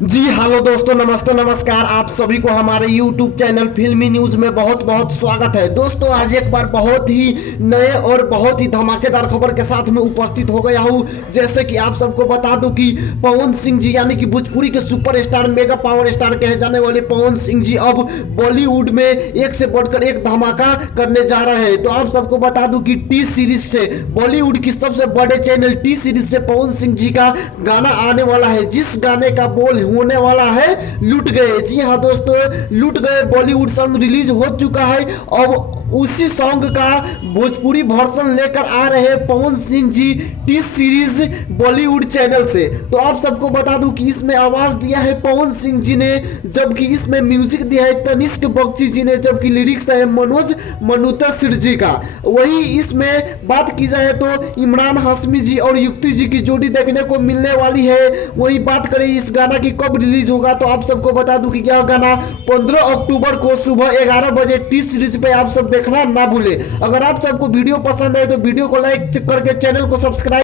जी hello दोस्तों, नमस्ते नमस्कार। आप सभी को हमारे YouTube चैनल फिल्मी न्यूज में बहुत बहुत स्वागत है। दोस्तों आज एक बार बहुत ही नए और बहुत ही धमाकेदार खबर के साथ में उपस्थित हो गया हूँ। जैसे कि आप सबको बता दूं कि पवन सिंह जी यानी कि भोजपुरी के सुपरस्टार मेगा पावर स्टार कहे जाने वाले पवन सिंह जी अब बॉलीवुड में एक से बढ़कर एक धमाका करने जा रहे हैं। तो आप सबको बता दूं कि टी सीरीज से, बॉलीवुड की सबसे बड़े चैनल टी सीरीज से पवन सिंह जी का गाना आने वाला है, जिस गाने का बोल होने वाला है लुट गए। जी हाँ दोस्तों, लुट गए बॉलीवुड सॉन्ग रिलीज हो चुका है। अब उसी सॉन्ग का भोजपुरी वर्जन लेकर आ रहे हैं Pawan Singh ji T Series Bollywood channel से। तो आप सबको बता दूं कि इसमें आवाज दिया है पवन सिंह जी ने, जबकि इसमें म्यूजिक दिया है तनिष्क बख्शी जी ने, जबकि लिरिक्स है मनोज मनुतेश्वर जी का। वही इसमें बात की जाए तो इमरान हाशमी जी और युक्ति जी की जोड़ी देखने को मिलने वाली है। वही बात करें इस गाना की कब रिलीज होगा, तो आप सबको बता दूं कि यह गाना 15 अक्टूबर को सुबह 11 बजे टी सीरीज पे आप सब देखना ना भूले। अगर आप सबको वीडियो पसंद है तो वीडियो को लाइक करके चैनल को सब्सक्राइब